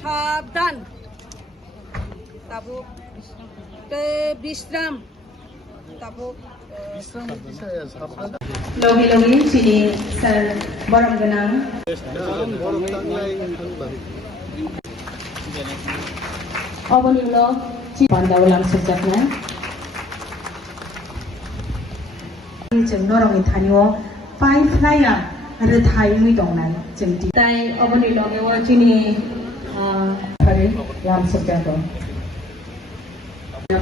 সাবধান তারপর বিশ্রাম তারপর লগে লগে চিনি স্যার বরং গোনাं अबनिल बान्दाव लांसोजाबनाय जों नरंनि थानियाव पाइपलाइना रोथायै दंनाय जों दाय अबनिल गेव जोंनि फारि लांसोजाबो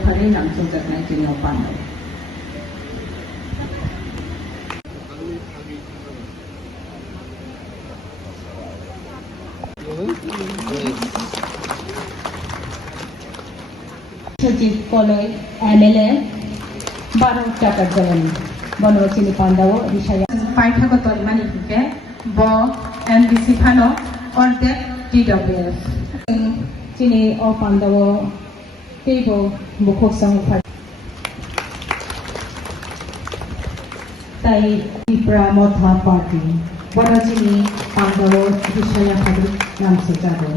फारि लांसोजाबनाय जोंनाव बान्दाव सचिव कॉलेज एमएलए 12 टाका जलन बनवचिनी पांडाव विषय पाठ्यगत मानिके ब एमबीसी फानो अर्धे टीडब्ल्यूएफ चिनी ओ पांडाव तेबो बुखसंग ताई त्रिपुरा मध्य पार्टी बनवचिनी पांडाव विषय फारि नाम से जाबो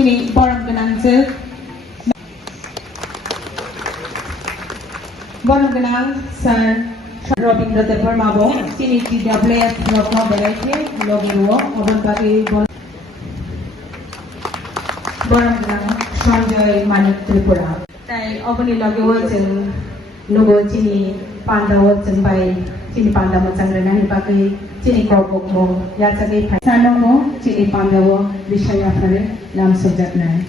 Sini borang genang sir Robindra Devarmabo sini TWF lokno beraike logiwo obon bagi borang genang Sanjay Manik Tripura tai oboni logiwo jeng logo sini pandawo jeng bai sini pandawo jangrena ni bagi sini kobokmo ya jagi sanomo sini pandawo bisaya phare नाम सजगना है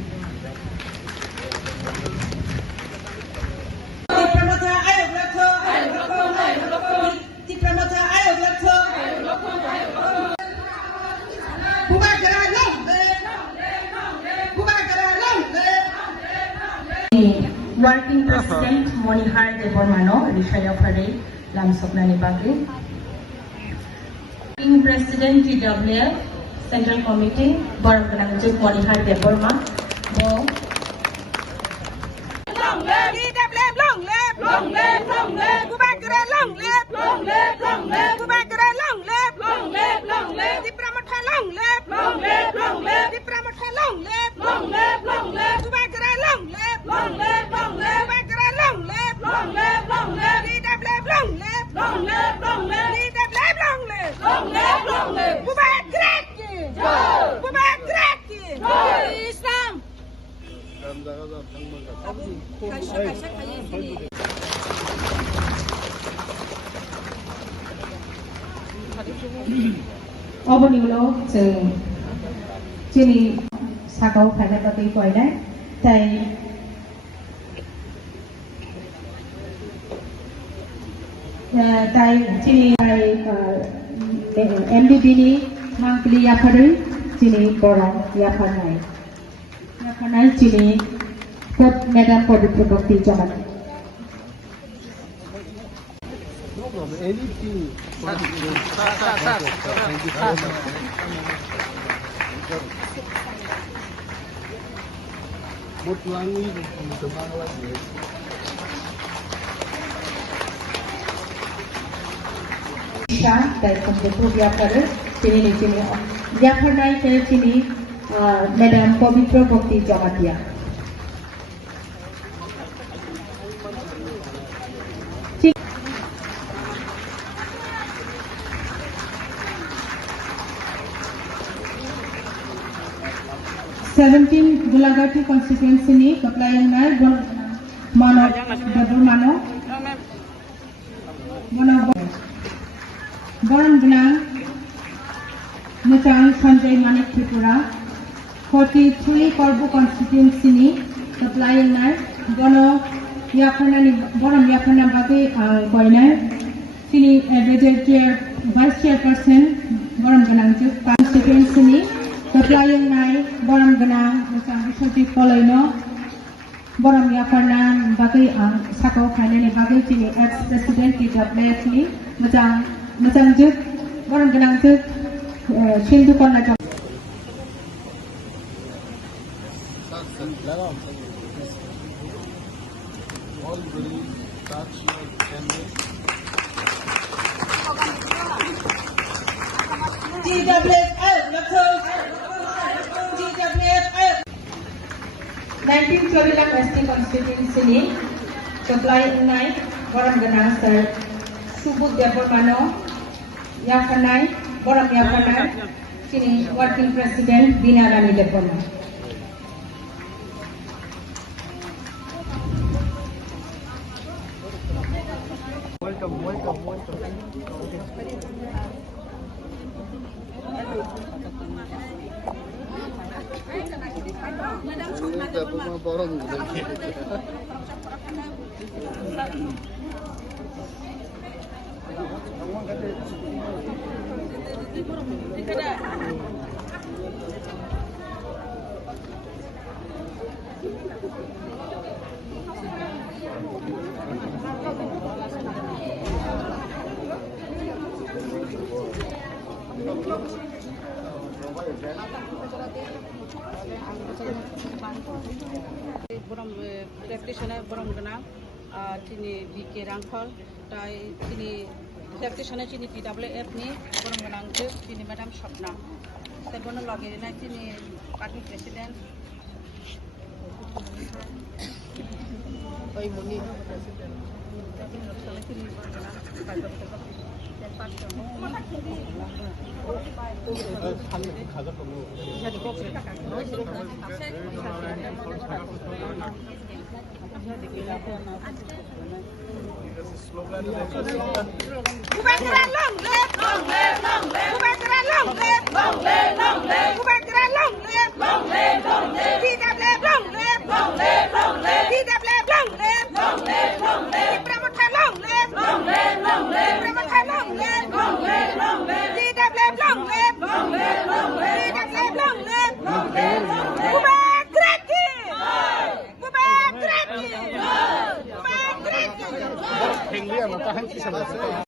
working president Manihar देवरमानो रिशाया फरे नाम सजनानि बागे working president TWF Central Committee Borang Genang Juk Monihan Deborma Bo Long live long live long live long live go back long live long live long live go back long live long live long live di pramatha long live long live long live di pramatha long live long live long live go back long live long live long live go back long live long live long live di long live long live long live di long live long live long live go back Islam. Obonilo जों जोंनि सागाव थानाय बागै फरायनाय ताई जोंनि MDB नि Mangkli Yafaru Cini Borang Yafanai Cini Kot Medan Produk Bakti Jaman dari Kementerian Yafaru Cini Yafanai ke Cini Medan Pavitra Bakti Jamatia 17 Gulagati constituency ni Kaplayan Nai Mano Mano Borang Genang Mutang Sanjay Manik Tripura 43 Korbu constituency ni Kaplayan Nai Bono Borang Yapana Bagi Koina Sini Vice Chairperson Borang Genang constituency ni Kaplayan Nai Borang Genang Mutang Soti Koloino Borang Yapana Bagi Sakau Kainani Bagi Sini ex-president TWF ni Mutang Juk Borang Genang Juk Shindu Kona All very touch your channel. GWF, GWF. 19 Chorilang ST constituency ni supply unai Boram Ganang Sir Subut Debormano Yafanai Boram Yafanai sini working president Dina Rani Debormano. Boram practitioner boram Ganang chini BK Rangkhol tai chini practitioner chini PWF ni boram Ganang ke chini Madam Shopna tai bono lage na chini party president oi muni Pengen lihat apa yang kita